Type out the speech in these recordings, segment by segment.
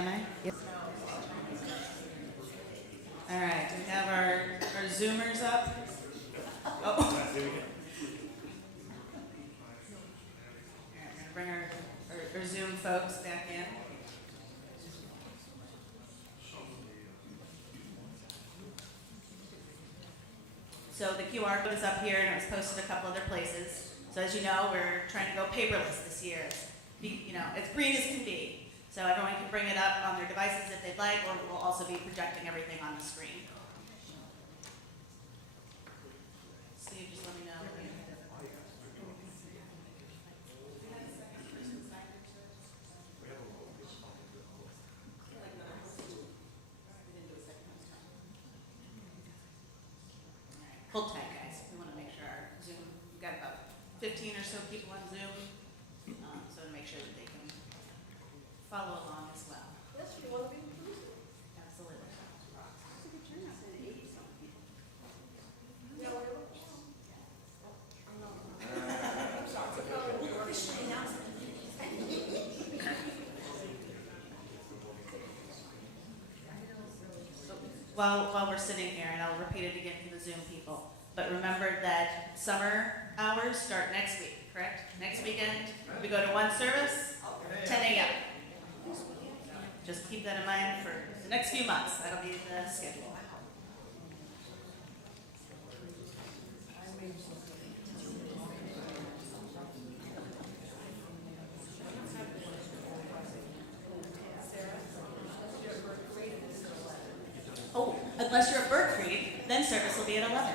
Am I? Yes. All right, we have our Zoomers up. Oh. All right, we're gonna bring our Zoom folks back in. So the QR code is up here, and it was posted a couple other places. So as you know, we're trying to go paperless this year. As green as can be. So everyone can bring it up on their devices if they'd like, or we'll also be projecting everything on the screen. Steve, just let me know. Hold tight, guys. We want to make sure our Zoom, we've got about 15 or so people on Zoom, so to make sure that they can follow along as well. Yes, you want to be inclusive. Absolutely. That's a good turnout. It's 80-something people. Yeah, what are you? I'm sorry. While we're sitting here, and I'll repeat it again for the Zoom people, but remember that summer hours start next week, correct? Next weekend, we go to one service, 10 a.m. Just keep that in mind for the next few months. That'll be the schedule. Oh, unless you're at Berkeley, then service will be at 11.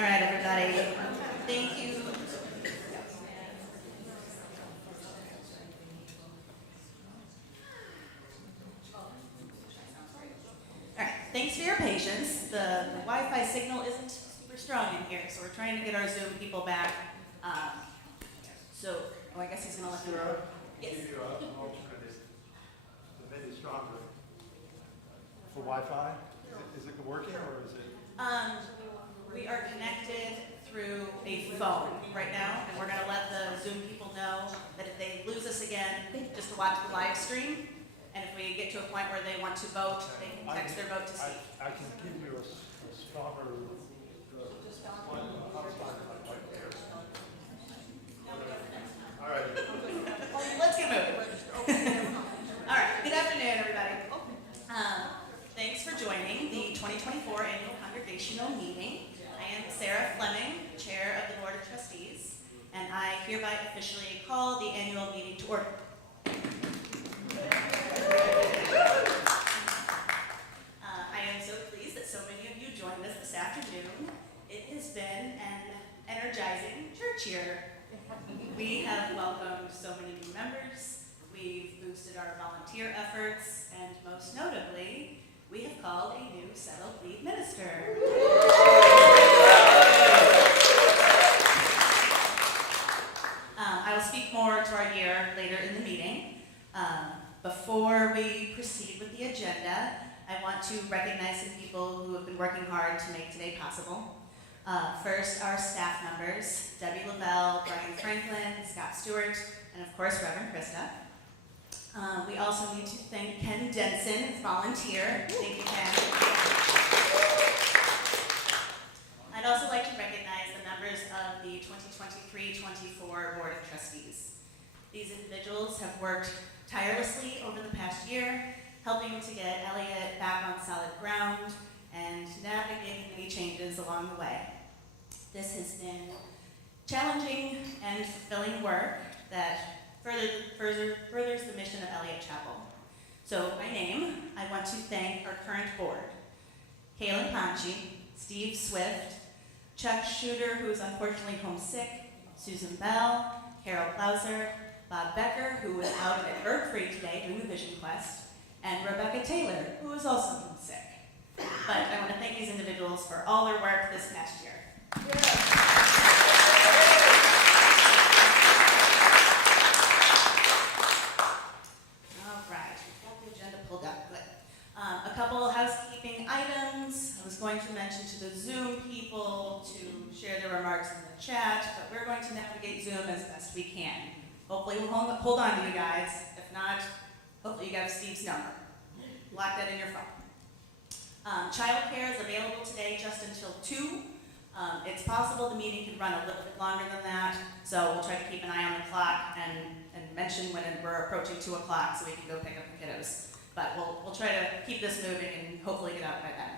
All right, everybody. Thank you. All right, thanks for your patience. The Wi-Fi signal isn't super strong in here, so we're trying to get our Zoom people back. I guess he's gonna let you know. Yes. Give you an alternative, to make it stronger. For Wi-Fi? Is it working or is it? We are connected through a phone right now, and we're gonna let the Zoom people know that if they lose us again, just to watch the live stream. And if we get to a point where they want to vote, they can text their vote to Steve. I can give you a stronger hotspot like there. All right. Let's get moving. All right, good afternoon, everybody. Thanks for joining the 2024 Annual Congregational Meeting. I am Sarah Fleming, Chair of the Board of Trustees, and I hereby officially call the annual meeting to order. I am so pleased that so many of you joined us this afternoon. It has been an energizing church year. We have welcomed so many new members, we've boosted our volunteer efforts, and most notably, we have called a new settled lead minister. I will speak more to our year later in the meeting. Before we proceed with the agenda, I want to recognize some people who have been working hard to make today possible. First, our staff members, Debbie Lavelle, Brian Franklin, Scott Stewart, and of course, Reverend Krista. We also need to thank Ken Denson, his volunteer. Thank you, Ken. I'd also like to recognize the members of the 2023-24 Board of Trustees. These individuals have worked tirelessly over the past year, helping to get Eliot back on solid ground and navigating many changes along the way. This has been challenging and fulfilling work that furthers the mission of Eliot Chapel. So by name, I want to thank our current board, Kaylin Ponchi, Steve Swift, Chuck Shooter, who is unfortunately homesick, Susan Bell, Carol Klauser, Bob Becker, who is out at Berkeley today doing the Vision Quest, and Rebecca Taylor, who is also homesick. But I want to thank these individuals for all their work this past year. All right, we've got the agenda pulled up. Good. A couple of housekeeping items. I was going to mention to the Zoom people to share their remarks in the chat, but we're going to navigate Zoom as best we can. Hopefully we'll hold on to you guys. If not, hopefully you got Steve's number. Lock that in your phone. Childcare is available today just until 2. It's possible the meeting could run a little bit longer than that, so we'll try to keep an eye on the clock and mention when we're approaching 2 o'clock so we can go pick up the kiddos. But we'll try to keep this moving and hopefully get out by then.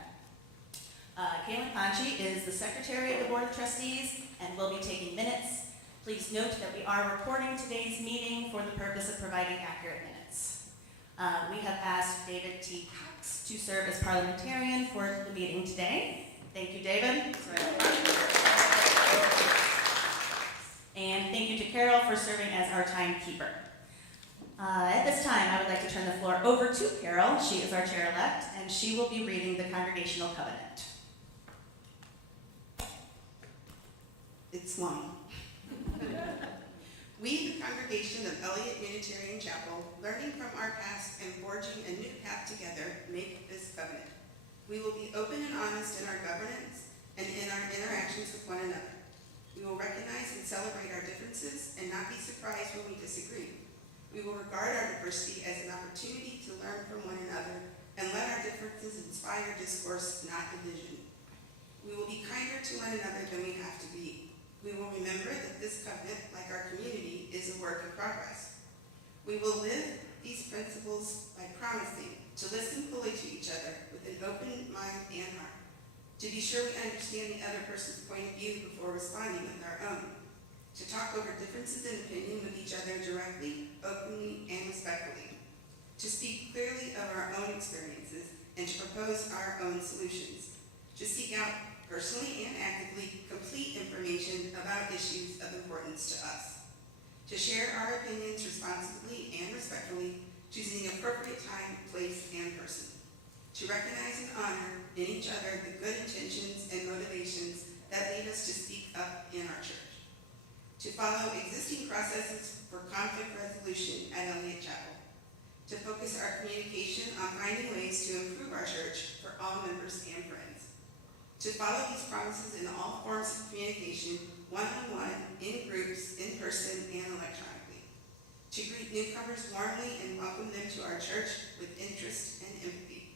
Kaylin Ponchi is the Secretary of the Board of Trustees and will be taking minutes. Please note that we are recording today's meeting for the purpose of providing accurate minutes. We have asked David T. Cox to serve as parliamentarian for the meeting today. Thank you, David. And thank you to Carol for serving as our timekeeper. At this time, I would like to turn the floor over to Carol. She is our chair-elect, and she will be reading the Congregational Covenant. It's long. We, the congregation of Eliot Unitarian Chapel, learning from our past and forging a new path together, make this covenant. We will be open and honest in our governance and in our interactions with one another. We will recognize and celebrate our differences and not be surprised when we disagree. We will regard our diversity as an opportunity to learn from one another and let our differences inspire discourse, not division. We will be kinder to one another than we have to be. We will remember that this covenant, like our community, is a work in progress. We will live these principles by promising to listen fully to each other with an open mind and heart, to be sure we understand the other person's point of view before responding with our own, to talk over differences in opinion with each other directly, openly, and respectfully, to speak clearly of our own experiences and to propose our own solutions, to seek out personally and actively, complete information about issues of importance to us. To share our opinions responsibly and respectfully, choosing the appropriate time, place, and person. To recognize and honor in each other the good intentions and motivations that lead us to speak up in our church. To follow existing processes for conflict resolution at Eliot Chapel. To focus our communication on finding ways to improve our church for all members and friends. To follow these promises in all forms of communication, one-on-one, in groups, in person, and electronically. To greet newcomers warmly and welcome them to our church with interest and empathy.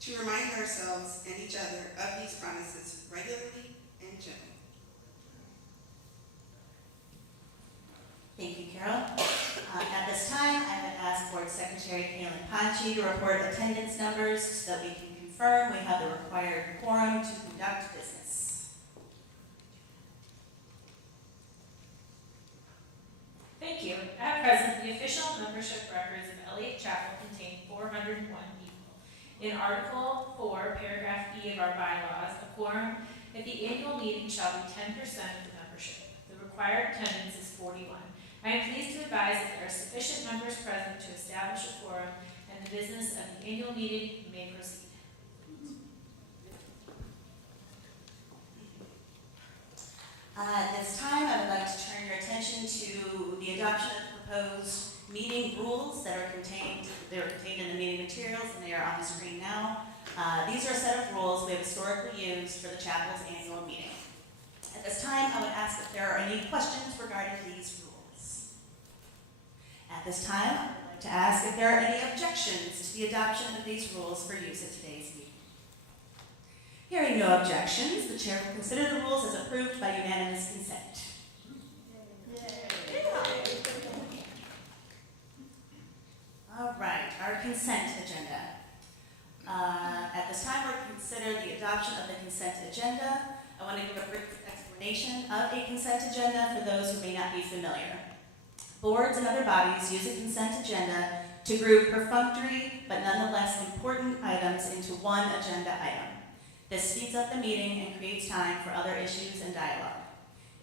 To remind ourselves and each other of these promises regularly and gently. Thank you, Carol. At this time, I would ask Board Secretary Kaylin Ponchi to report attendance numbers so that we can confirm we have the required quorum to conduct business. Thank you. At present, the official membership records of Eliot Chapel contain 401 people. In Article 4, Paragraph E of our bylaws, a quorum at the annual meeting shall be 10% of the membership. The required attendance is 41. I am pleased to advise that there are sufficient members present to establish a quorum, and the business of the annual meeting may proceed. At this time, I would like to turn your attention to the adoption of the proposed meeting rules that are contained in the meeting materials, and they are on the screen now. These are a set of rules we have historically used for the chapel's annual meeting. At this time, I would ask if there are any questions regarding these rules. At this time, I would like to ask if there are any objections to the adoption of these rules for use at today's meeting. Hearing no objections, the chair will consider the rules as approved by unanimous consent. All right, our consent agenda. At this time, we'll consider the adoption of the consent agenda. I want to give a brief explanation of a consent agenda for those who may not be familiar. Boards and other bodies use a consent agenda to group perfunctory but nonetheless important items into one agenda item. This speeds up the meeting and creates time for other issues and dialogue.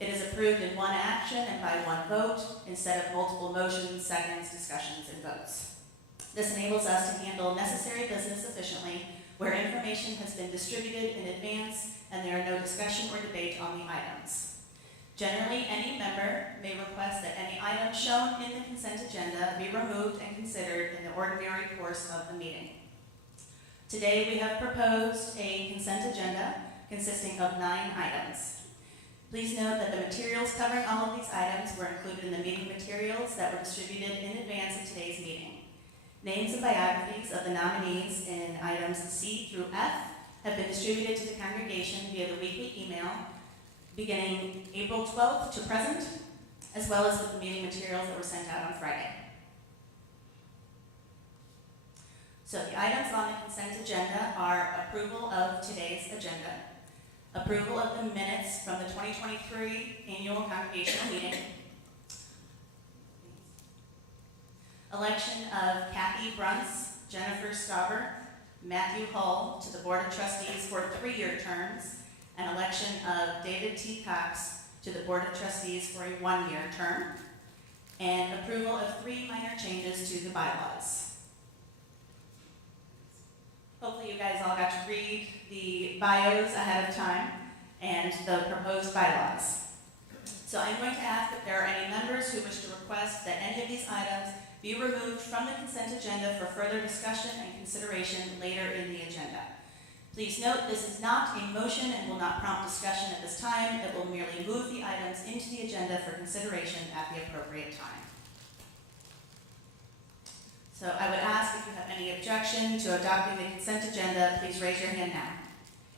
It is approved in one action and by one vote instead of multiple motions, seconds, discussions, and votes. This enables us to handle necessary business efficiently where information has been distributed in advance and there are no discussion or debate on the items. Generally, any member may request that any item shown in the consent agenda be removed and considered in the ordinary course of the meeting. Today, we have proposed a consent agenda consisting of 9 items. Please note that the materials covering all of these items were included in the meeting materials that were distributed in advance of today's meeting. Names and biographies of the nominees in items C through F have been distributed to the congregation via the weekly email beginning April 12th to present, as well as with the meeting materials that were sent out on Friday. So the items on the consent agenda are approval of today's agenda, approval of the minutes from the 2023 annual congregational meeting, election of Kathy Bruns, Jennifer Stauber, Matthew Hull to the Board of Trustees for 3-year terms, and election of David T. Cox to the Board of Trustees for a 1-year term, and approval of 3 minor changes to the bylaws. Hopefully you guys all got to read the bios ahead of time and the proposed bylaws. So I'm going to ask if there are any members who wish to request that any of these items be removed from the consent agenda for further discussion and consideration later in the agenda. Please note this is not a motion and will not prompt discussion at this time. It will merely move the items into the agenda for consideration at the appropriate time. So I would ask if you have any objection to adopting the consent agenda, please raise your hand now.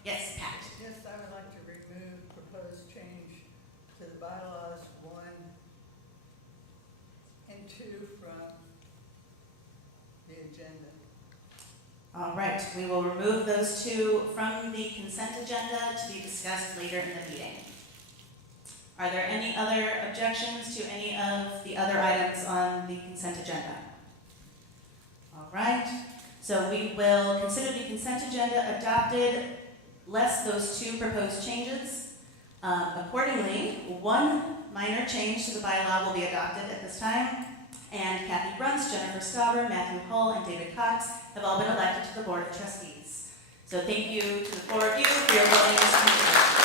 Yes, Pat. Yes, I would like to remove proposed change to the bylaws 1 and 2 from the agenda. All right, we will remove those 2 from the consent agenda to be discussed later in the meeting. Are there any other objections to any of the other items on the consent agenda? All right, so we will consider the consent agenda adopted less those 2 proposed changes. Accordingly, 1 minor change to the bylaw will be adopted at this time, and Kathy Bruns, Jennifer Stauber, Matthew Hull, and David Cox have all been elected to the Board of Trustees. So thank you to the 4 of you for your willingness to serve.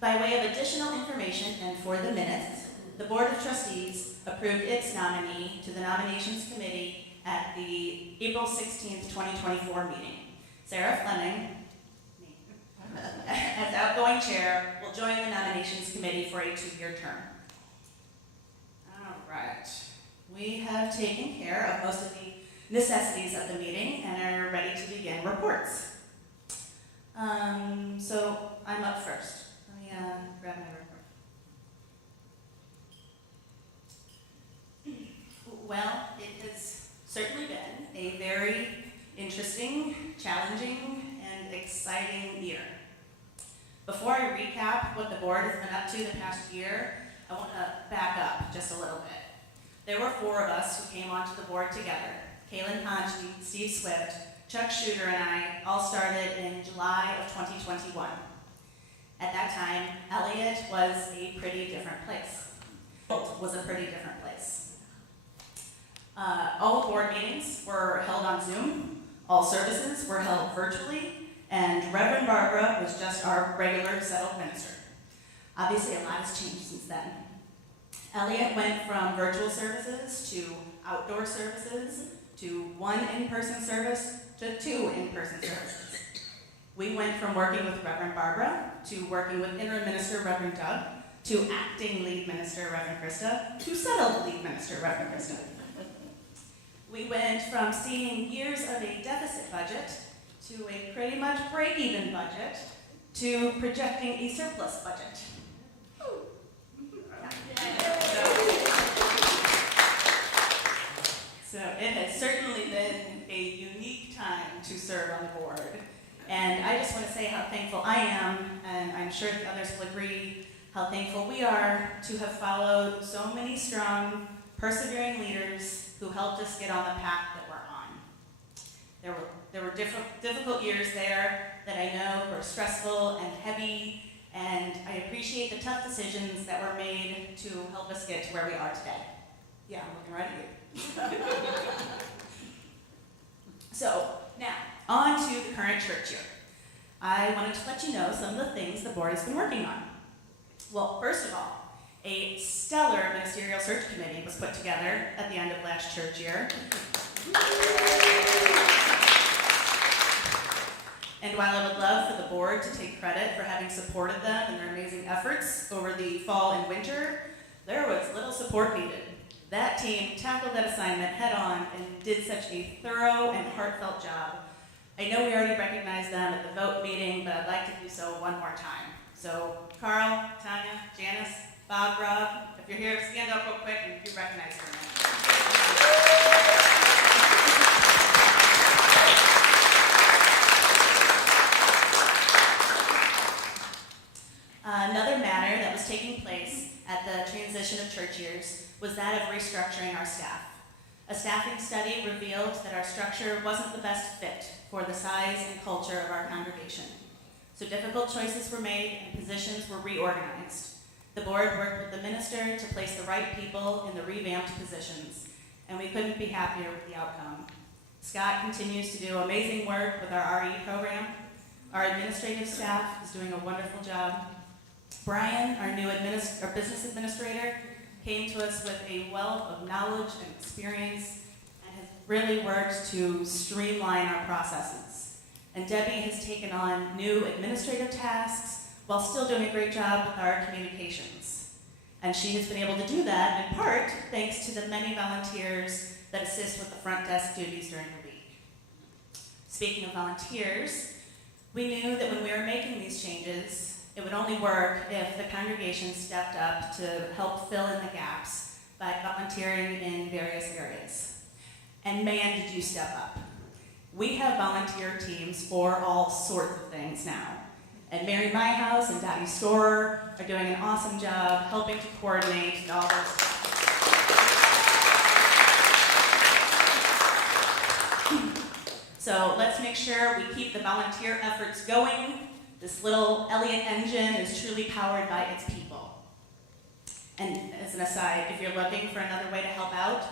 By way of additional information and for the minutes, the Board of Trustees approved its nominee to the Nominations Committee at the April 16th, 2024 meeting. Sarah Fleming, as outgoing chair, will join the Nominations Committee for a 2-year term. All right. We have taken care of most of the necessities of the meeting and are ready to begin reports. So I'm up first. Let me grab my report. Well, it has certainly been a very interesting, challenging, and exciting year. Before I recap what the board has been up to the past year, I want to back up just a little bit. There were 4 of us who came onto the board together. Kaylin Ponchi, Steve Swift, Chuck Shooter, and I all started in July of 2021. At that time, Eliot was a pretty different place. All board meetings were held on Zoom, all services were held virtually, and Reverend Barbara was just our regular settled minister. Obviously, a lot has changed since then. Eliot went from virtual services to outdoor services to 1 in-person service to 2 in-person services. We went from working with Reverend Barbara to working with interim minister Reverend Doug to acting lead minister Reverend Krista to settled lead minister Reverend Krista. We went from seeing years of a deficit budget to a pretty much break-even budget to projecting a surplus budget. So it has certainly been a unique time to serve on the board. And I just want to say how thankful I am, and I'm sure the others will agree, how thankful we are to have followed so many strong, persevering leaders who helped us get on the path that we're on. There were difficult years there that I know were stressful and heavy, and I appreciate the tough decisions that were made to help us get to where we are today. Yeah, I'm looking right at you. So, now, on to the current church year. I wanted to let you know some of the things the board has been working on. Well, first of all, a stellar ministerial search committee was put together at the end of last church year. And while I would love for the board to take credit for having supported them in their amazing efforts over the fall and winter, there was little support needed. That team tackled that assignment head on and did such a thorough and heartfelt job. I know we already recognized them at the vote meeting, but I'd like to do so one more time. So, Carl, Tanya, Janice, Bob, Rob, if you're here, stand up real quick and be recognized for a minute. Another matter that was taking place at the transition of church years was that of restructuring our staff. A staffing study revealed that our structure wasn't the best fit for the size and culture of our congregation. So difficult choices were made and positions were reorganized. The board worked with the minister to place the right people in the revamped positions, and we couldn't be happier with the outcome. Scott continues to do amazing work with our RE program. Our administrative staff is doing a wonderful job. Brian, our new business administrator, came to us with a wealth of knowledge and experience and has really worked to streamline our processes. And Debbie has taken on new administrative tasks while still doing a great job with our communications. And she has been able to do that in part thanks to the many volunteers that assist with the front desk duties during the week. Speaking of volunteers, we knew that when we were making these changes, it would only work if the congregation stepped up to help fill in the gaps by volunteering in various areas. And man, did you step up. We have volunteer teams for all sorts of things now. And Mary Myhouse and Dottie Storer are doing an awesome job helping to coordinate all those. So let's make sure we keep the volunteer efforts going. This little Eliot engine is truly powered by its people. And as an aside, if you're looking for another way to help out,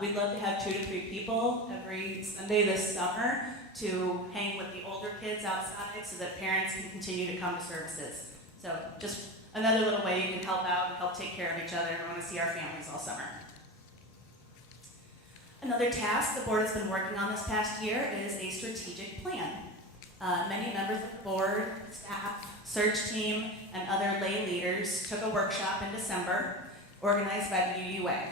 we'd love to have 2 to 3 people every Sunday this summer to hang with the older kids outside so that parents can continue to come to services. So just another little way you can help out and help take care of each other. We want to see our families all summer. Another task the board has been working on this past year is a strategic plan. Many members of the board, staff, search team, and other lay leaders took a workshop in December organized by the UUA.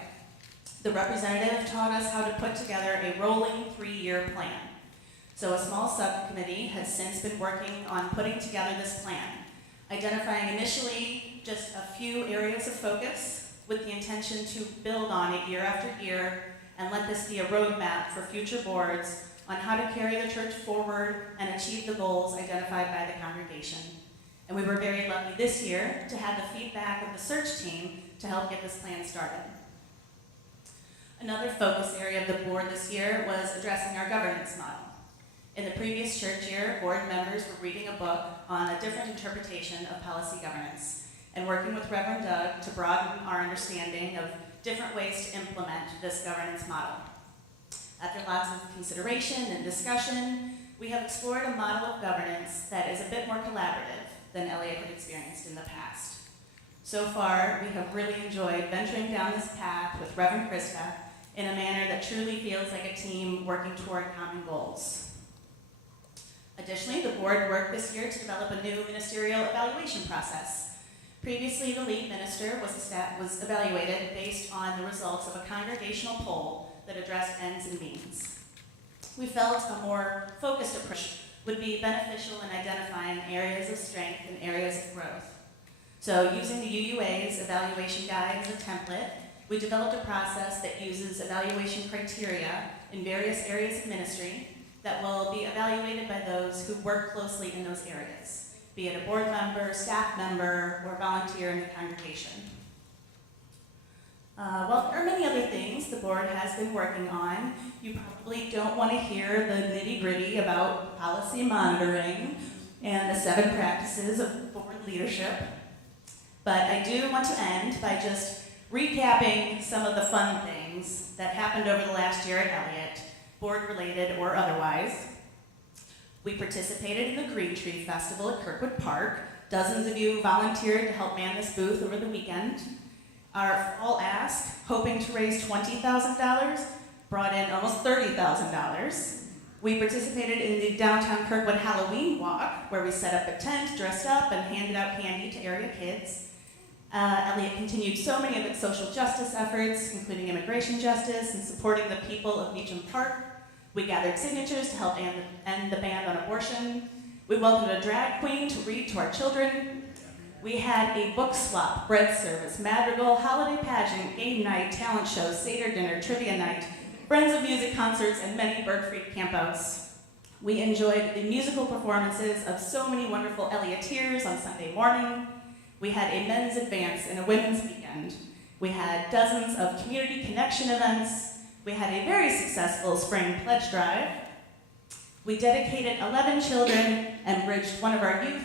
The representative taught us how to put together a rolling 3-year plan. So a small subcommittee has since been working on putting together this plan, identifying initially just a few areas of focus with the intention to build on it year after year and let this be a roadmap for future boards on how to carry the church forward and achieve the goals identified by the congregation. And we were very lucky this year to have the feedback of the search team to help get this plan started. Another focus area of the board this year was addressing our governance model. In the previous church year, board members were reading a book on a different interpretation of policy governance and working with Reverend Doug to broaden our understanding of different ways to implement this governance model. After lots of consideration and discussion, we have explored a model of governance that is a bit more collaborative than Eliot had experienced in the past. So far, we have really enjoyed venturing down this path with Reverend Krista in a manner that truly feels like a team working toward common goals. Additionally, the board worked this year to develop a new ministerial evaluation process. Previously, the lead minister was evaluated based on the results of a congregational poll that addressed ends and means. We felt a more focused approach would be beneficial in identifying areas of strength and areas of growth. So using the UUA's evaluation guide as a template, we developed a process that uses evaluation criteria in various areas of ministry that will be evaluated by those who work closely in those areas, be it a board member, staff member, or volunteer in the congregation. Well, there are many other things the board has been working on. You probably don't want to hear the nitty-gritty about policy monitoring and the 7 practices of board leadership. But I do want to end by just recapping some of the fun things that happened over the last year at Eliot, board-related or otherwise. We participated in the Green Tree Festival at Kirkwood Park. Dozens of you volunteered to help man this booth over the weekend. Our fall ask, hoping to raise $20,000, brought in almost $30,000. We participated in the downtown Kirkwood Halloween walk, where we set up a tent, dressed up, and handed out candy to area kids. Eliot continued so many of its social justice efforts, including immigration justice and supporting the people of Meacham Park. We gathered signatures to help end the ban on abortion. We welcomed a drag queen to read to our children. We had a book swap, bread service, madrigal, holiday pageant, game night, talent show, Seder dinner, trivia night, Friends of Music concerts, and many Bergfried campouts. We enjoyed the musical performances of so many wonderful Elioteers on Sunday morning. We had a men's advance and a women's weekend. We had dozens of community connection events. We had a very successful spring pledge drive. We dedicated 11 children and bridged one of our youth.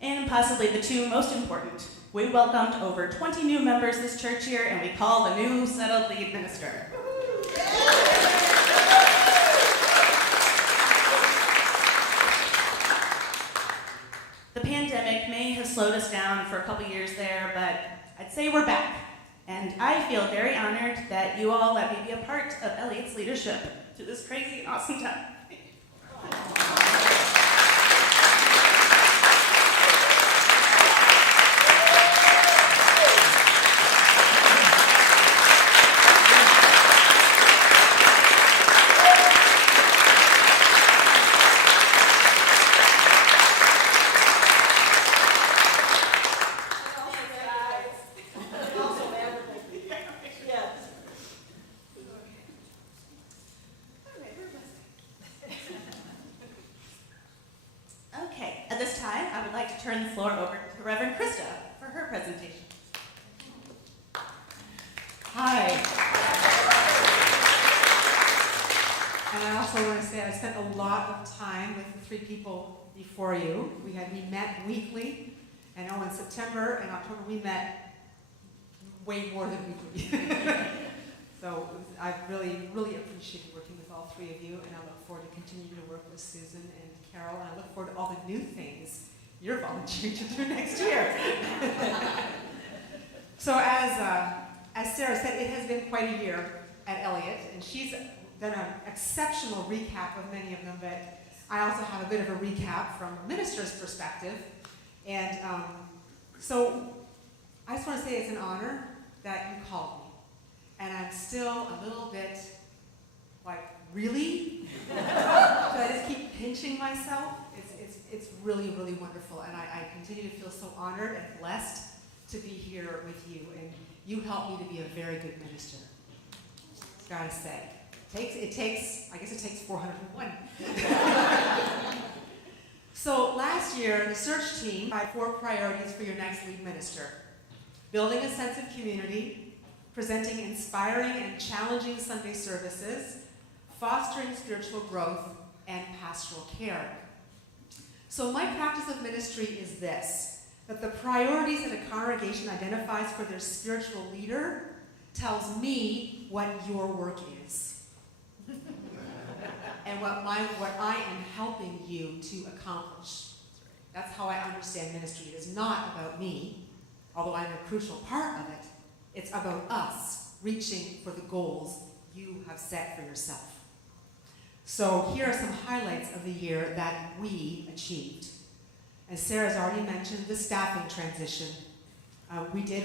And possibly the 2 most important, we welcomed over 20 new members this church year, and we call the new settled lead minister. The pandemic may have slowed us down for a couple years there, but I'd say we're back. And I feel very honored that you all let me be a part of Eliot's leadership through this crazy, awesome time. Okay, at this time, I would like to turn the floor over to Reverend Krista for her presentation. Hi. And I also want to say I spent a lot of time with the three people before you. We met weekly. I know in September and October we met way more than weekly. So I really, really appreciated working with all three of you, and I look forward to continuing to work with Susan and Carol, and I look forward to all the new things you're volunteering to do next year. So as Sarah said, it has been quite a year at Eliot, and she's done an exceptional recap of many of them, but I also have a bit of a recap from a minister's perspective. And so I just want to say it's an honor that you called me. And I'm still a little bit like, really? So I just keep pinching myself. It's really, really wonderful. And I continue to feel so honored and blessed to be here with you. And you helped me to be a very good minister. Gotta say. It takes 401. So last year, the search team had 4 priorities for your next lead minister. Building a sense of community, presenting inspiring and challenging Sunday services, fostering spiritual growth, and pastoral care. So my practice of ministry is this, that the priorities that a congregation identifies for their spiritual leader tells me what your work is. And what I am helping you to accomplish. That's how I understand ministry. It is not about me, although I'm a crucial part of it. It's about us reaching for the goals you have set for yourself. So here are some highlights of the year that we achieved. As Sarah's already mentioned, the staffing transition. We did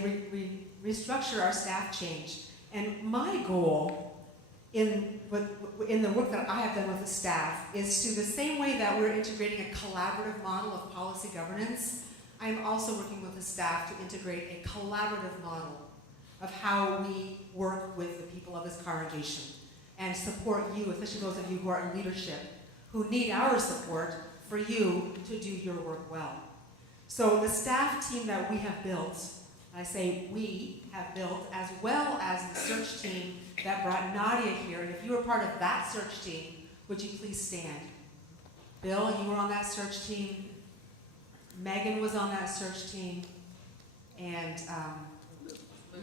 restructure our staff change. And my goal in the work that I have done with the staff is to the same way that we're integrating a collaborative model of policy governance, I am also working with the staff to integrate a collaborative model of how we work with the people of this congregation and support you, especially those of you who are in leadership, who need our support for you to do your work well. So the staff team that we have built, I say we have built, as well as the search team that brought Nadia here, and if you were part of that search team, would you please stand? Bill, you were on that search team. Megan was on that search team. And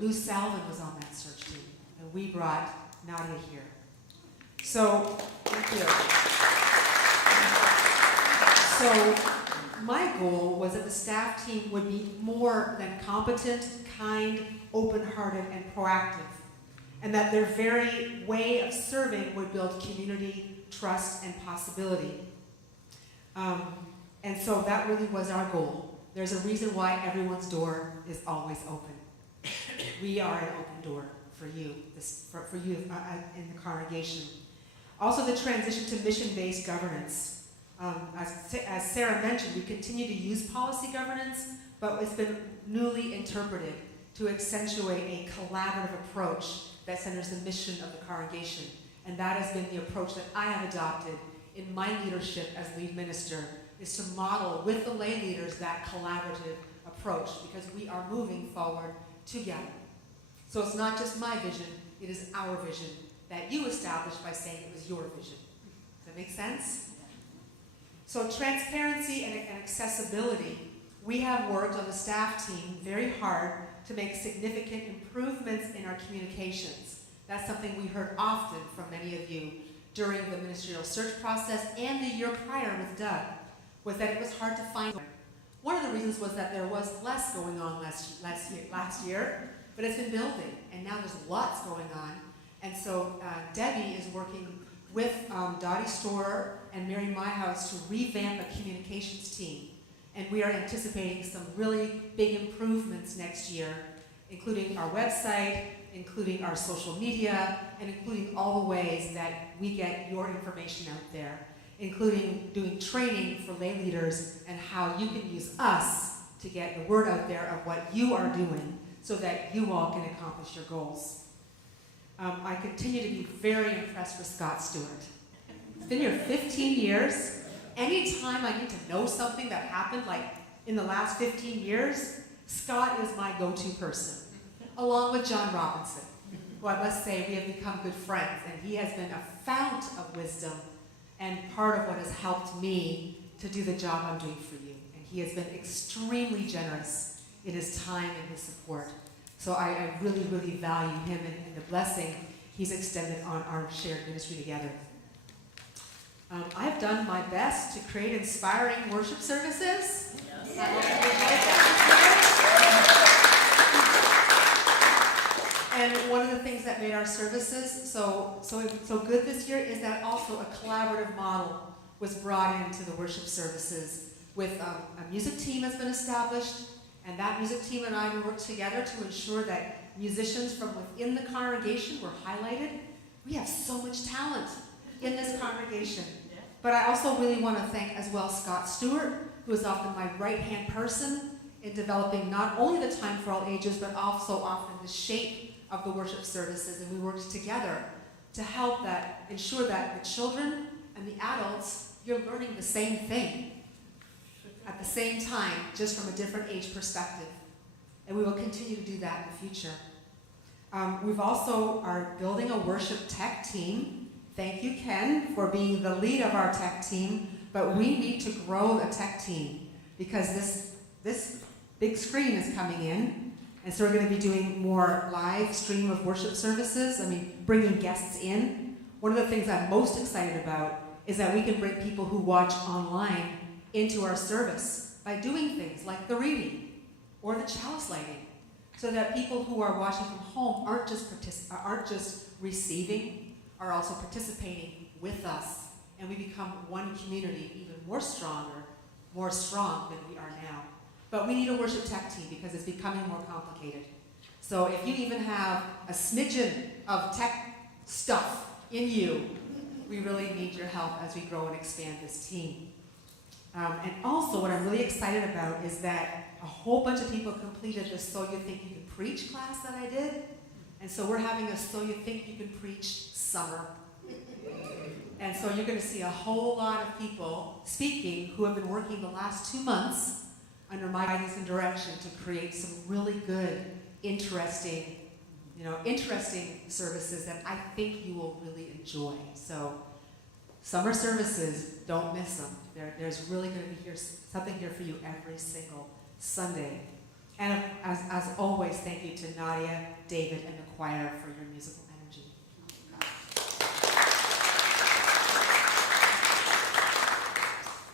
Lou Salvin was on that search team. And we brought Nadia here. So, thank you. So, my goal was that the staff team would be more than competent, kind, open-hearted, and proactive, and that their very way of serving would build community, trust, and possibility. And so that really was our goal. There's a reason why everyone's door is always open. We are an open door for you, for you in the congregation. Also, the transition to mission-based governance. As Sarah mentioned, we continue to use policy governance, but it's been newly interpreted to accentuate a collaborative approach that centers the mission of the congregation. And that has been the approach that I have adopted in my leadership as lead minister, is to model with the lay leaders that collaborative approach, because we are moving forward together. So it's not just my vision, it is our vision that you established by saying it was your vision. Does that make sense? So transparency and accessibility, we have worked on the staff team very hard to make significant improvements in our communications. That's something we heard often from many of you during the ministerial search process and the year prior with Doug, was that it was hard to find. One of the reasons was that there was less going on last year, but it's been building, and now there's lots going on. And so Debbie is working with Dottie Storer and Mary Myhouse to revamp a communications team. And we are anticipating some really big improvements next year, including our website, including our social media, and including all the ways that we get your information out there, including doing training for lay leaders and how you can use us to get the word out there of what you are doing so that you all can accomplish your goals. I continue to be very impressed with Scott Stewart. He's been here 15 years. Anytime I need to know something that happened like in the last 15 years, Scott is my go-to person, along with John Robinson. who I must say we have become good friends, and he has been a fount of wisdom and part of what has helped me to do the job I'm doing for you. And he has been extremely generous in his time and his support. So I really, really value him and the blessing he's extended on our shared ministry together. I've done my best to create inspiring worship services. And one of the things that made our services so good this year is that also a collaborative model was brought into the worship services with a music team has been established, and that music team and I worked together to ensure that musicians from within the congregation were highlighted. We have so much talent in this congregation. But I also really want to thank as well Scott Stewart, who is often my right-hand person in developing not only the time for all ages, but also often the shape of the worship services. And we worked together to help that, ensure that the children and the adults, you're learning the same thing at the same time, just from a different age perspective. And we will continue to do that in the future. We've also are building a worship tech team. Thank you, Ken, for being the lead of our tech team, but we need to grow the tech team because this big screen is coming in, and so we're going to be doing more live stream of worship services, bringing guests in. One of the things I'm most excited about is that we can bring people who watch online into our service by doing things like the reading or the chalice lighting, so that people who are watching from home aren't just receiving, are also participating with us, and we become one community, even more strong than we are now. But we need a worship tech team because it's becoming more complicated. So if you even have a smidgen of tech stuff in you, we really need your help as we grow and expand this team. And also what I'm really excited about is that a whole bunch of people completed the So You Think You Can Preach class that I did. And so we're having a So You Think You Can Preach summer. And so you're going to see a whole lot of people speaking who have been working the last 2 months under my guidance and direction to create some really good, interesting services that I think you will really enjoy. So summer services, don't miss them. There's really going to be something here for you every single Sunday. And as always, thank you to Nadia, David, and the choir for your musical energy.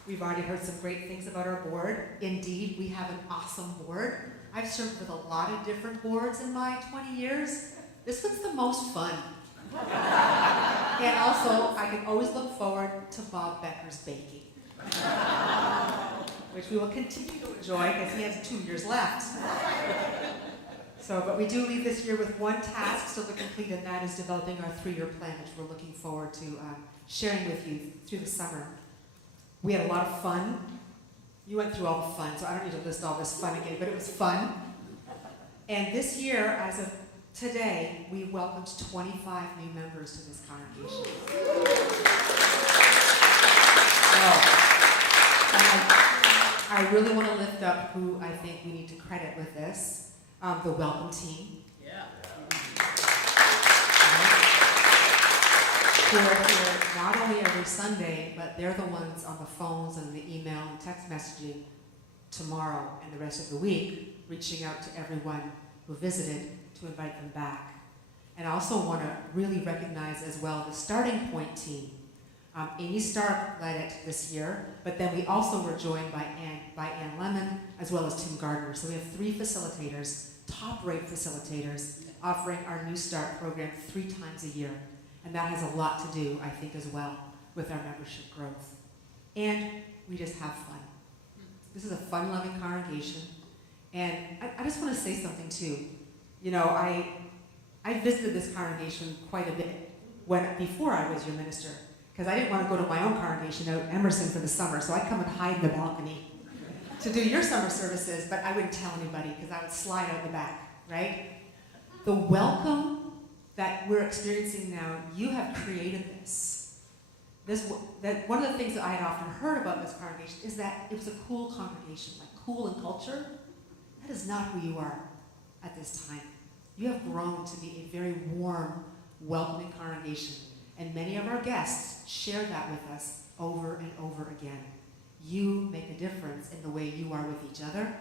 We've already heard some great things about our board. Indeed, we have an awesome board. I've served with a lot of different boards in my 20 years. This one's the most fun. And also, I can always look forward to Bob Becker's baking, which we will continue to enjoy because he has 2 years left. But we do leave this year with one task still to complete, and that is developing our 3-year plan, which we're looking forward to sharing with you through the summer. We had a lot of fun. You went through all the fun, so I don't need to list all this fun again, but it was fun. And this year, as of today, we welcomed 25 new members to this congregation. I really want to lift up who I think we need to credit with this, the welcome team. Yeah. Who are here not only every Sunday, but they're the ones on the phones and the email and text messaging tomorrow and the rest of the week, reaching out to everyone who visited to invite them back. And I also want to really recognize as well the starting point team. Amy Stark led it this year, but then we also were joined by Ann Lemon as well as Tim Gardner. So we have 3 facilitators, top-rate facilitators, offering our New Start program 3 times a year. And that has a lot to do, I think, as well with our membership growth. And we just have fun. This is a fun-loving congregation. And I just want to say something too. I visited this congregation quite a bit before I was your minister, because I didn't want to go to my own congregation out Emerson for the summer, so I'd come and hide in the balcony to do your summer services, but I wouldn't tell anybody because I would slide out the back, right? The welcome that we're experiencing now, you have created this. That one of the things that I had often heard about this congregation is that it was a cool congregation, like cool in culture. That is not who you are at this time. You have grown to be a very warm, welcoming congregation, and many of our guests share that with us over and over again. You make a difference in the way you are with each other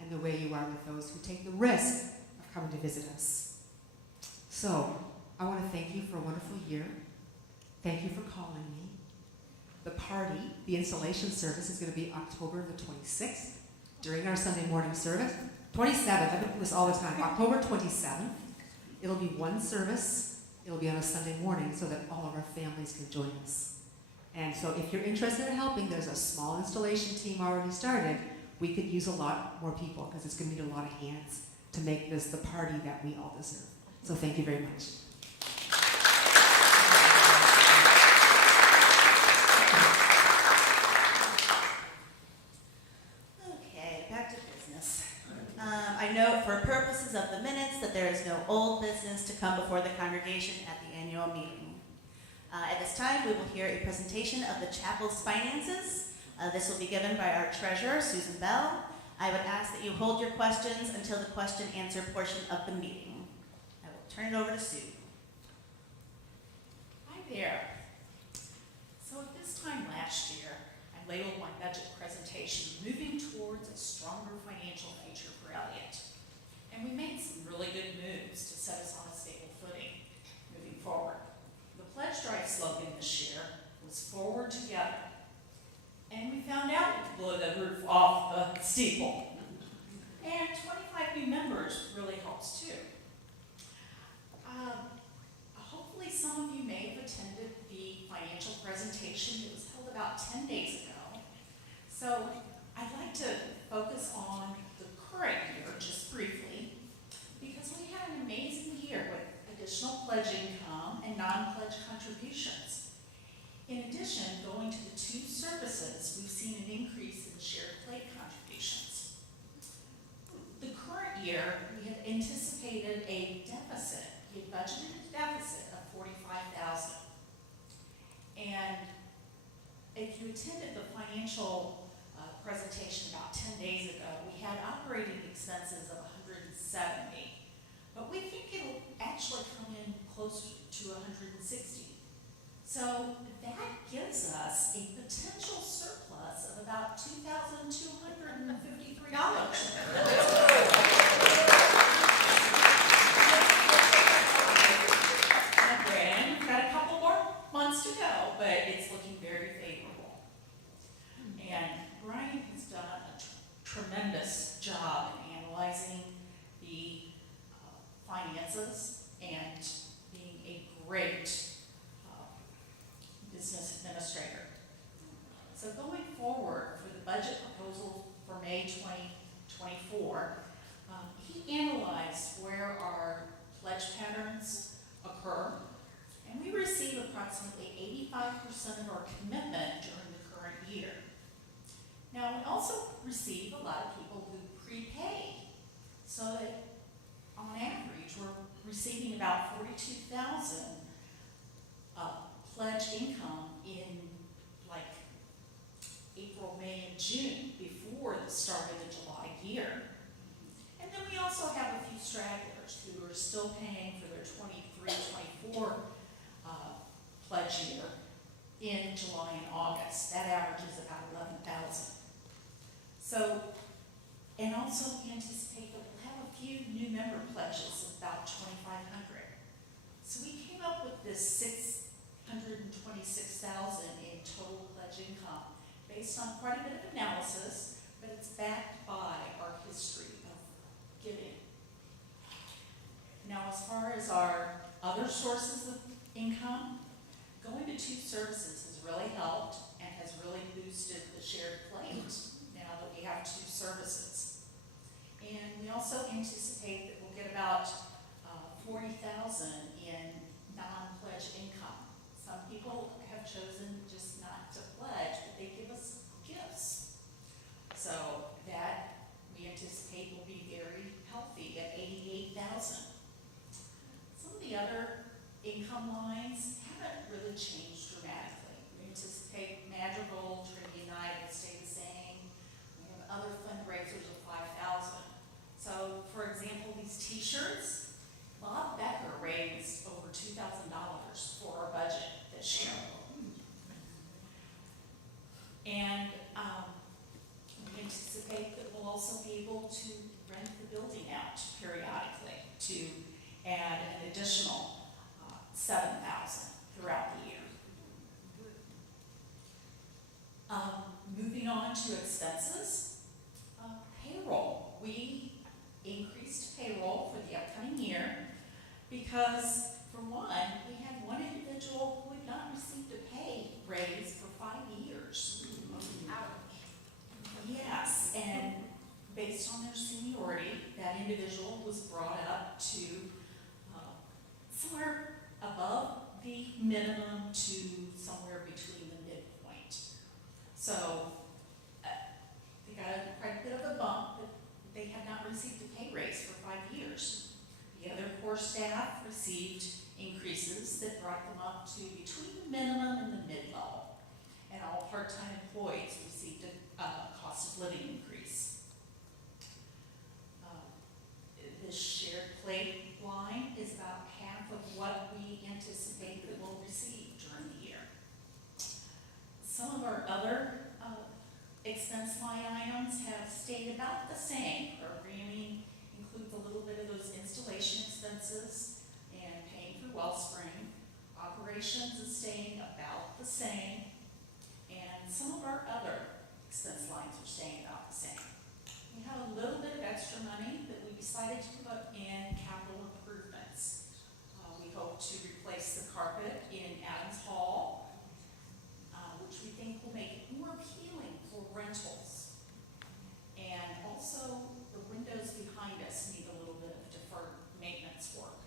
and the way you are with those who take the risk of coming to visit us. So, I want to thank you for a wonderful year. Thank you for calling me. The party, the installation service, is going to be October the 26th during our Sunday morning service. 27th, I've been doing this all the time, October 27th. It'll be one service. It'll be on a Sunday morning so that all of our families can join us. And so if you're interested in helping, there's a small installation team already started. We could use a lot more people because it's going to need a lot of hands to make this the party that we all deserve. So thank you very much. Okay, back to business. I note for purposes of the minutes that there is no old business to come before the congregation at the annual meeting. At this time, we will hear a presentation of the chapel's finances. This will be given by our treasurer, Susan Bell. I would ask that you hold your questions until the question-answer portion of the meeting. I will turn it over to Sue. Hi there. So at this time last year, I labeled my budget presentation Moving Towards a Stronger Financial Future for Eliot. And we made some really good moves to set us on a stable footing moving forward. The pledge drive slogan this year was Forward Together. And we found out we could blow the roof off the steeple. And 25 new members really helps too. Hopefully some of you may have attended the financial presentation. It was held about 10 days ago. So I'd like to focus on the current year just briefly, because we had an amazing year with additional pledge income and non-pledge contributions. In addition, going to the 2 services, we've seen an increase in shared plate contributions. The current year, we had anticipated a deficit. We had budgeted a deficit of $45,000. And if you attended the financial presentation about 10 days ago, we had operating expenses of $170. But we think it'll actually come in closer to $160. So that gives us a potential surplus of about $2,253. And we've got a couple more months to go, but it's looking very favorable. And Brian has done a tremendous job in analyzing the finances and being a great business administrator. So going forward for the budget proposal for May 2024, he analyzed where our pledge patterns occur, and we receive approximately 85% of our commitment during the current year. Now, we also receive a lot of people who prepay, so that on average, we're receiving about $42,000 pledge income in like April, May, and June before the start of the July year. And then we also have a few stragglers who are still paying for their 23-24 pledge year in July and August. That averages about $11,000. So, and also we anticipate that we'll have a few new member pledges of about 2,500. So we came up with this $626,000 in total pledge income based on quite a bit of analysis, but it's backed by our history of giving. Now, as far as our other sources of income, going to 2 services has really helped and has really boosted the shared plate now that we have 2 services. And we also anticipate that we'll get about $40,000 in non-pledge income. Some people have chosen just not to pledge, but they give us gifts. So that we anticipate will be very healthy at $88,000. Some of the other income lines haven't really changed dramatically. We anticipate also able to rent the building out periodically to add an additional 7,000 throughout the year. Moving on to expenses, payroll. We increased payroll for the upcoming year because, for one, we had one individual who had not received a pay raise for 5 years. Yes, and based on their seniority, that individual was brought up to somewhere above the minimum to somewhere between the midpoint. So they got quite a bit of a bump, but they had not received a pay raise for 5 years. The other core staff received increases that brought them up to between the minimum and the mid-level. And all part-time employees received a cost of living increase. The shared plate line is about half of what we anticipate that we'll receive during the year. Some of our other expense line items have stayed about the same. Programming includes a little bit of those installation expenses and paying for Wellspring. Operations is staying about the same. And some of our other expense lines are staying about the same. We have a little bit of extra money that we decided to put in capital improvements. We hope to replace the carpet in Adams Hall, which we think will make it more appealing for rentals. And also, the windows behind us need a little bit of deferred maintenance work.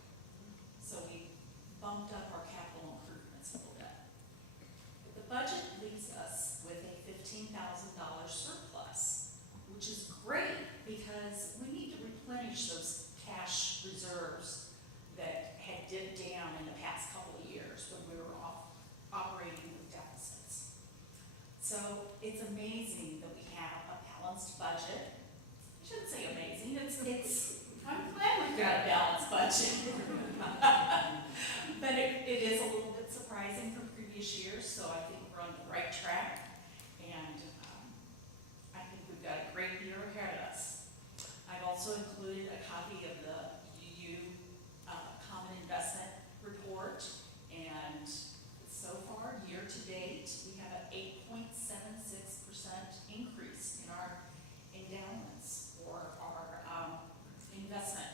So we bumped up our capital improvements a little bit. But the budget leaves us with a $15,000 surplus, which is great because we need to replenish those cash reserves that had dipped down in the past couple of years when we were operating with deficits. So it's amazing that we have a balanced budget. I shouldn't say amazing, I'm glad we've got a balanced budget. But it is a little bit surprising from previous years, so I think we're on the right track. And I think we've got a great year ahead of us. I've also included a copy of the UU Common Investment Report, and so far, year to date, we have an 8.76% increase in our endowments or our investment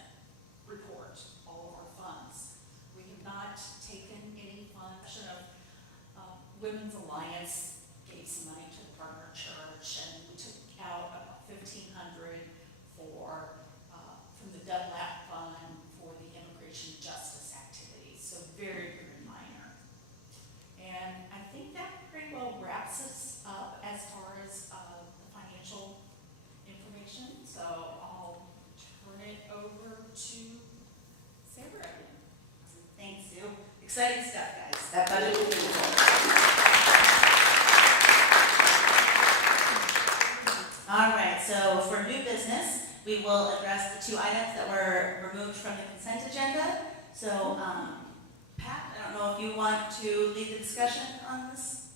report, all of our funds. We have not taken any funds of Women's Alliance gave some money to the partner church, and we took out about $1,500 from the Dunlap Fund for the immigration justice activities. So very, very minor. And I think that pretty well wraps us up as far as the financial information. So I'll turn it over to Sarah. Thanks, Sue. Exciting stuff, guys. That budget will be cool. All right, so for new business, we will address the 2 items that were removed from the consent agenda. So, Pat, I don't know if you want to lead the discussion on this?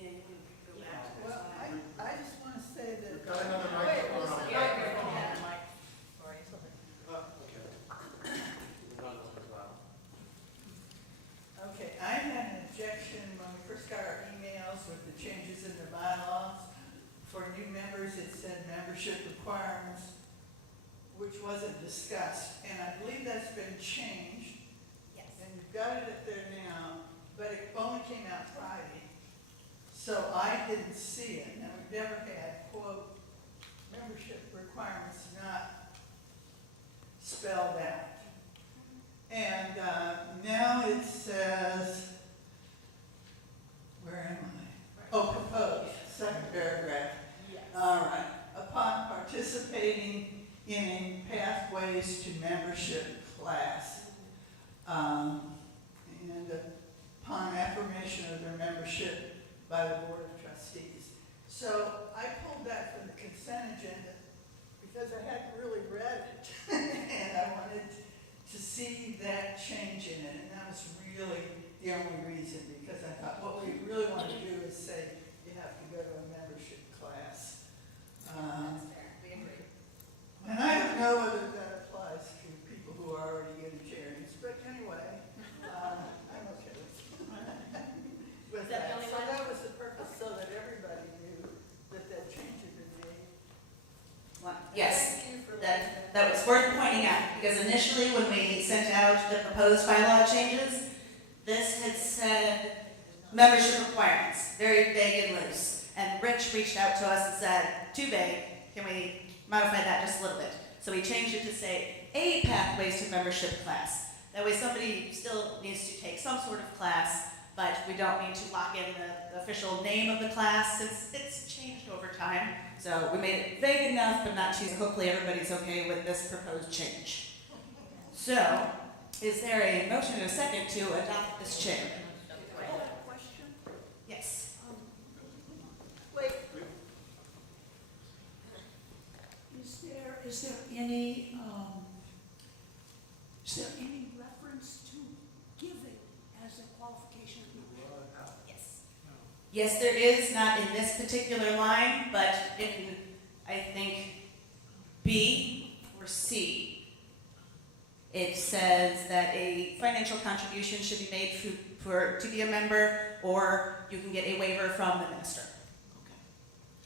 Yeah, you can go back. Well, I just want to say that. We've got another microphone on. Okay. Okay, I had an objection when we first got our emails with the changes in the bylaws. For new members, it said membership requirements, which wasn't discussed, and I believe that's been changed. Yes. And you've got it up there now, but it only came out Friday, so I didn't see it. Now, we've never had, quote, membership requirements not spelled out. And now it says, where am I? Oh, proposed, second paragraph. Yes. All right. Upon participating in pathways to membership class, and upon affirmation of their membership by the Board of Trustees. So I pulled that from the consent agenda because I hadn't really read it, and I wanted to see that change in it, and that was really the only reason, because I thought what we really want to do is say you have to go to a membership class. because initially when we sent out the proposed bylaw changes, this had said membership requirements, very vague and loose. And Rich reached out to us and said, too vague, can we modify that just a little bit? So we changed it to say, a pathways to membership class. That way somebody still needs to take some sort of class, but we don't need to lock in the official name of the class since it's changed over time. So we made it vague enough, but not too, hopefully everybody's okay with this proposed change. So, is there a motion and a second to adopt this change? I have a question. Yes. Wait. Is there any reference to giving as a qualification of membership? Yes. Yes, there is, not in this particular line, but in, I think, B or C. It says that a financial contribution should be made to be a member, or you can get a waiver from the minister. Okay.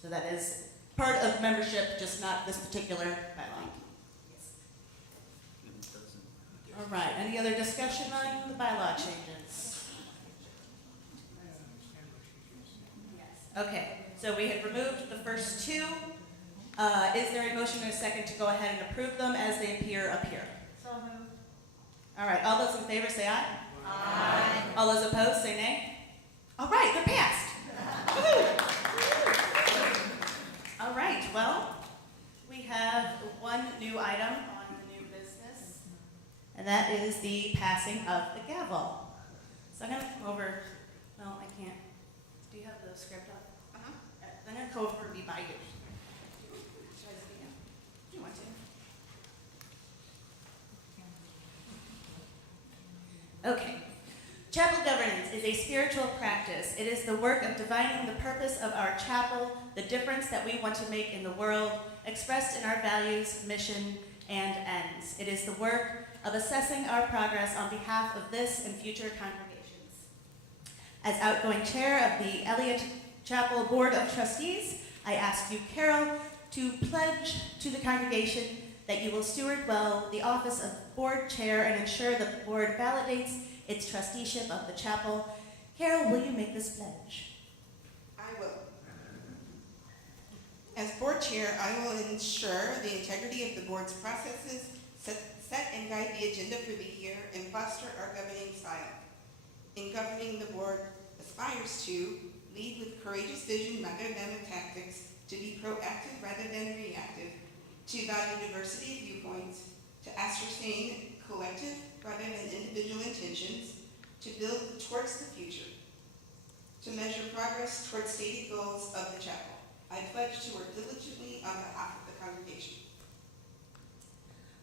So that is part of membership, just not this particular bylaw. Yes. All right, any other discussion on the bylaw changes? Yes. Okay, so we had removed the first two. Is there a motion and a second to go ahead and approve them as they appear up here? So moved. All right, all those in favor say aye. Aye. All those opposed say nay. All right, they're passed. Woo-hoo. All right, well, we have one new item on the new business, and that is the passing of the gavel. So I'm going to come over, no, I can't. Do you have the script up? I'm going to go over and be by you. Should I speak now? Do you want to? Okay. Chapel governance is a spiritual practice. It is the work of divining the purpose of our chapel, the difference that we want to make in the world, expressed in our values, mission, and ends. It is the work of assessing our progress on behalf of this and future congregations. As outgoing chair of the Eliot Chapel Board of Trustees, I ask you, Carol, to pledge to the congregation that you will steward well the office of board chair and ensure that the board validates its trusteeship of the chapel. Carol, will you make this pledge? I will. As board chair, I will ensure the integrity of the board's processes, set and guide the agenda for the year, and foster our governing style. In governing, the board aspires to lead with courageous vision rather than with tactics, to be proactive rather than reactive, to value diversity of viewpoints, to ascertain collective rather than individual intentions, to build towards the future, to measure progress towards stated goals of the chapel. I pledge to work diligently on behalf of the congregation.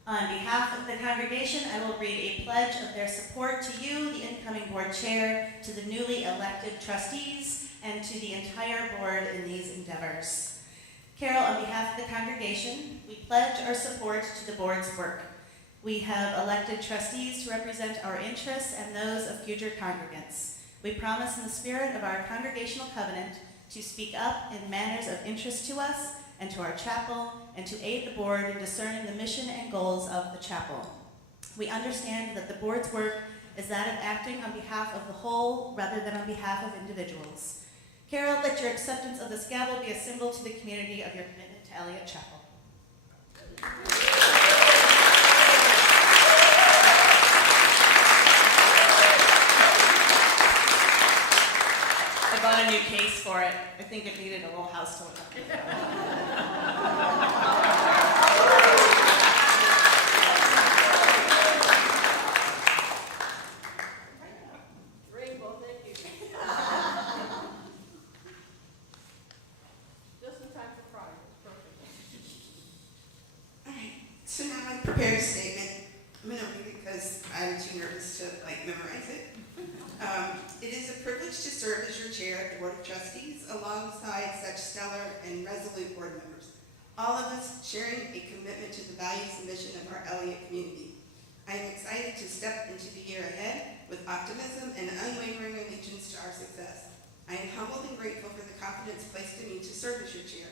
On behalf of the congregation, I will read a pledge of their support to you, the incoming board chair, to the newly elected trustees, and to the entire board in these endeavors. Carol, on behalf of the congregation, we pledge our support to the board's work. We have elected trustees to represent our interests and those of future congregants. We promise in the spirit of our congregational covenant to speak up in matters of interest to us and to our chapel, and to aid the board in discerning the mission and goals of the chapel. We understand that the board's work is that of acting on behalf of the whole rather than on behalf of individuals. Carol, let your acceptance of this gavel be a symbol to the community of your commitment to Eliot Chapel. I bought a new case for it. I think it needed a little house to look up. Rainbow, thank you. Just in time for Friday, it's perfect. All right, so now I've prepared a statement. I'm going to read it because I'm too nervous to memorize it. It is a privilege to serve as your chair of the Board of Trustees alongside such stellar and resolute board members, all of us sharing a commitment to the values and mission of our Eliot community. I am excited to step into the year ahead with optimism and unwavering allegiance to our success. I am humbled and grateful for the confidence placed in me to serve as your chair.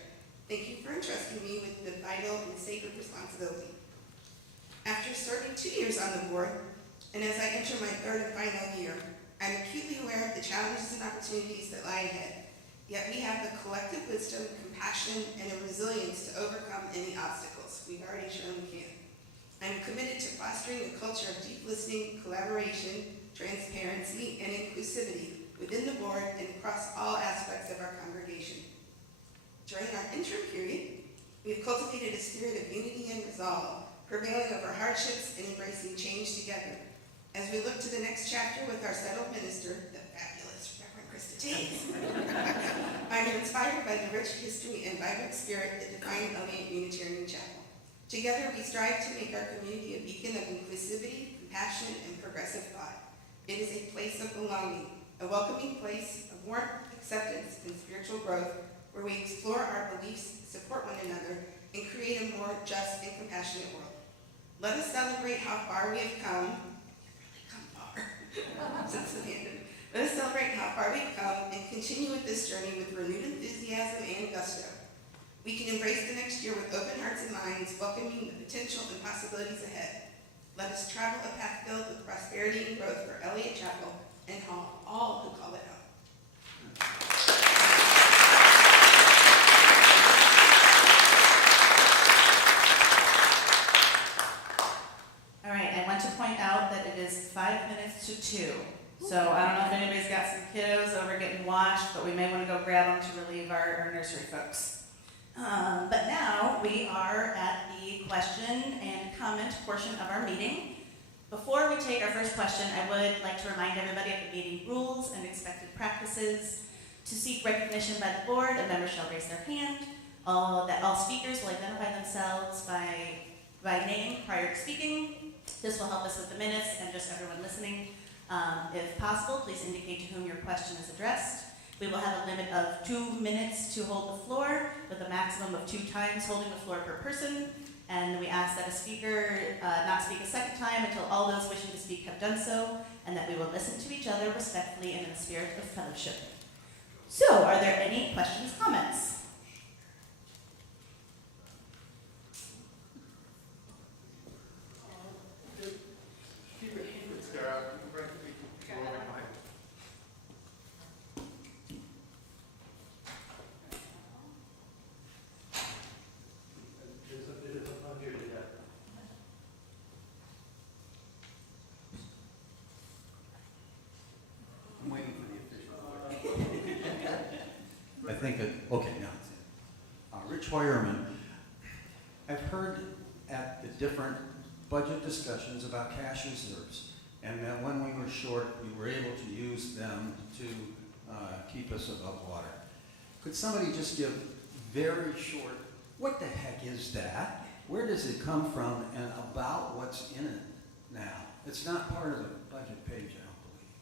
Thank you for entrusting me with the vital and sacred responsibility. After serving 2 years on the board, and as I enter my third and final year, I'm acutely aware of the challenges and opportunities that lie ahead. Yet we have the collective wisdom, compassion, and a resilience to overcome any obstacles. We've already shown we can. I'm committed to fostering a culture of deep listening, collaboration, transparency, and inclusivity within the board and across all aspects of our congregation. During our interim period, we have cultivated a spirit of unity and resolve, prevailing over hardships and embracing change together. As we look to the next chapter with our settled minister, the fabulous Reverend Krista Tate, I'm inspired by the rich history and vibrant spirit that define Eliot Unitarian Chapel. Together, we strive to make our community a beacon of inclusivity, compassion, and progressive thought. It is a place of belonging, a welcoming place of warmth, acceptance, and spiritual growth, where we explore our beliefs, support one another, and create a more just and compassionate world. Let us celebrate how far we have come. We've really come far since the pandemic. Let us celebrate how far we've come and continue with this journey with renewed enthusiasm and gusto. We can embrace the next year with open hearts and minds, welcoming the potential and possibilities ahead. Let us travel a path filled with prosperity and growth for Eliot Chapel and all who call it home. All right, I want to point out that it is 5 minutes to 2. So I don't know if anybody's got some kiddos over getting washed, but we may want to go grab them to relieve our nursery folks. But now we are at the question and comment portion of our meeting. Before we take our first question, I would like to remind everybody of the meeting rules and expected practices. To seek recognition by the board, a member shall raise their hand. All speakers will identify themselves by name prior to speaking. This will help us with the minutes and just everyone listening. If possible, please indicate to whom your question is addressed. We will have a limit of 2 minutes to hold the floor, with a maximum of 2 times holding the floor per person. And we ask that a speaker not speak a second time until all those wishing to speak have done so, and that we will listen to each other respectfully and in the spirit of fellowship. So, are there any questions, comments? Keep it, Sarah. You can break the mic. It is unmuted yet. I'm waiting for the official. I think that, okay, now it's in. Rich Hoyerman, I've heard at the different budget discussions about cash reserves, and that when we were short, we were able to use them to keep us above water. Could somebody just give very short, what the heck is that? Where does it come from, and about what's in it now? It's not part of the budget page, I don't believe.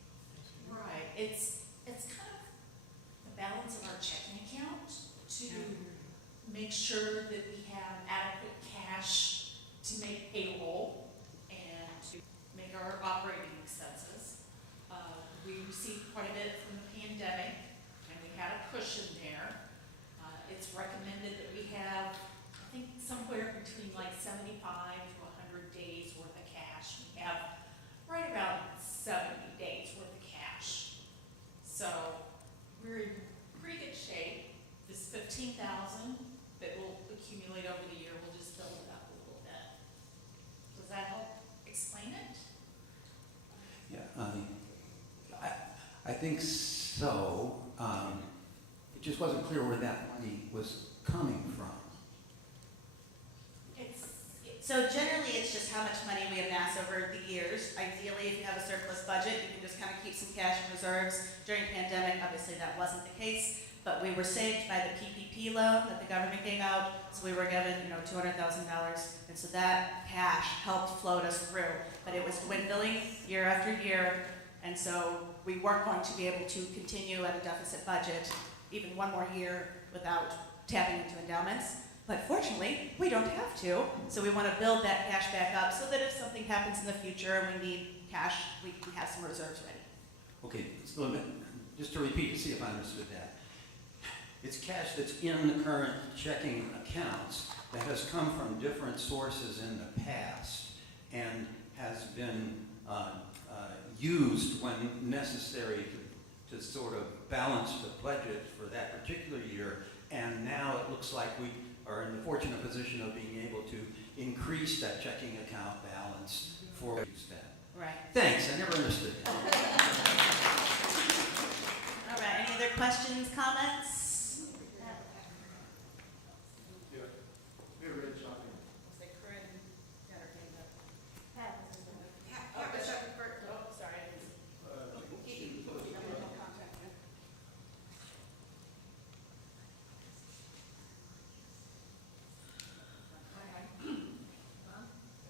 Right, it's kind of the balance of our checking account to make sure that we have adequate cash to make payroll and to make our operating expenses. We received quite a bit from the pandemic, and we had a cushion there. It's recommended that we have, I think, somewhere between like 75 to 100 days worth of cash. We have right around 70 days worth of cash. So we're in pretty good shape. This 15,000 that will accumulate over the year, we'll just build it up a little bit. Does that help explain it? Yeah, I think so. It just wasn't clear where that money was coming from. So generally, it's just how much money we amass over the years. Ideally, if you have a surplus budget, you can just kind of keep some cash in reserves. During the pandemic, obviously that wasn't the case, but we were saved by the PPP loan that the government gave out. So we were given, $200,000, and so that cash helped float us through. But it was dwindling year after year, and so we weren't going to be able to continue at a deficit budget even one more year without tapping into endowments. But fortunately, we don't have to, so we want to build that cash back up so that if something happens in the future and we need cash, we can have some reserves ready. Okay, so just to repeat to see if I understood that. It's cash that's in the current checking accounts that has come from different sources in the past. and has been used when necessary to sort of balance the budget for that particular year. And now it looks like we are in the fortunate position of being able to increase that checking account balance for that. Right. Thanks, I never understood that. All right, any other questions, comments? Yeah. Hey, Rich, on me. Pat was up for- Oh, sorry.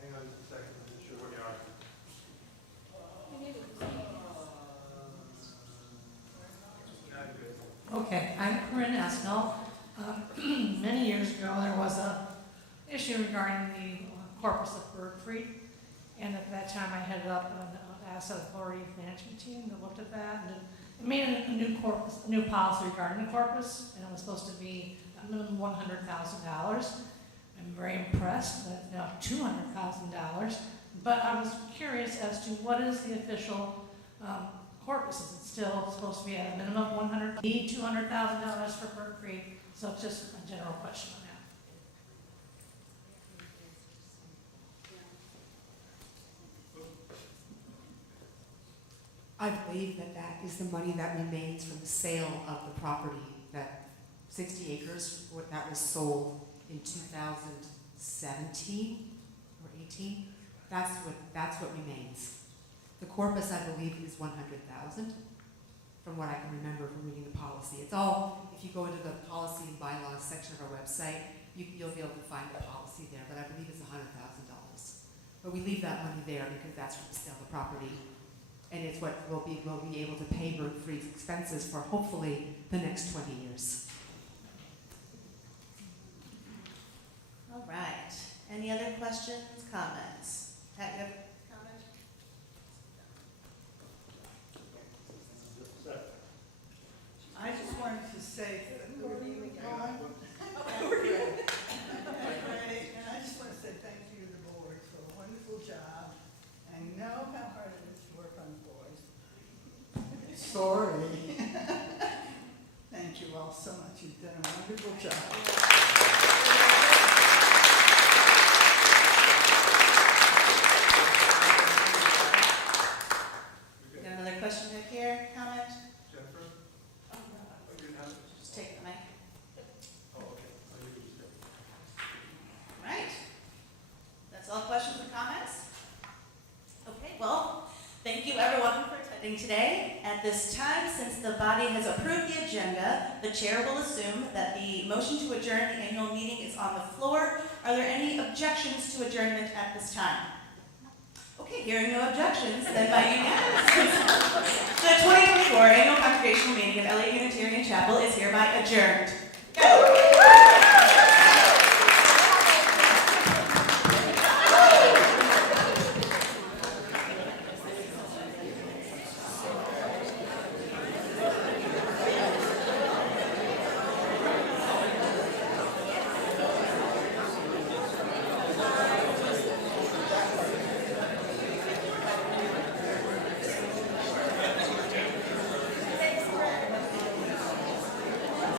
Hang on just a second, I'm not sure where you are. Okay, I'm Corinne Esnell. Many years ago, there was a issue regarding the corpus of bird freed, and at that time, I headed up an asset authority management team that looked at that, and it made a new corpus, a new policy regarding the corpus, and it was supposed to be a minimum $100,000. I'm very impressed that it's now $200,000, but I was curious as to what is the official corpus. Is it still supposed to be at a minimum of $200,000 for bird freed? So it's just a general question on that. I believe that that is the money that remains from the sale of the property, that 60 acres, that was sold in 2017 or 18. That's what remains. The corpus, I believe, is 100,000, from what I can remember from reading the policy. It's all, if you go into the policy and bylaws section of our website, you'll be able to find the policy there, but I believe it's $100,000. But we leave that money there because that's from the sale of the property. And it's what we'll be able to pay bird-free expenses for hopefully the next 20 years. All right. Any other questions, comments? Pat, you have a comment? Just a second. I just wanted to say, and I just want to say thank you to the board for a wonderful job. I know how hard it is to work on boys. Sorry. Thank you all so much. You've done a wonderful job. Got another question back here, comment? Jennifer? Oh, no. Oh, you have it? Just take the mic. Oh, okay. I knew you said. Right. That's all questions or comments? Okay, well, thank you everyone for attending today. At this time, since the body has approved the agenda, the chair will assume that the motion to adjourn the annual meeting is on the floor. Are there any objections to adjournment at this time? Okay, hearing no objections, then by unanimous consent, the 2024 annual congregational meeting of Eliot Unitarian Chapel is hereby adjourned. Go!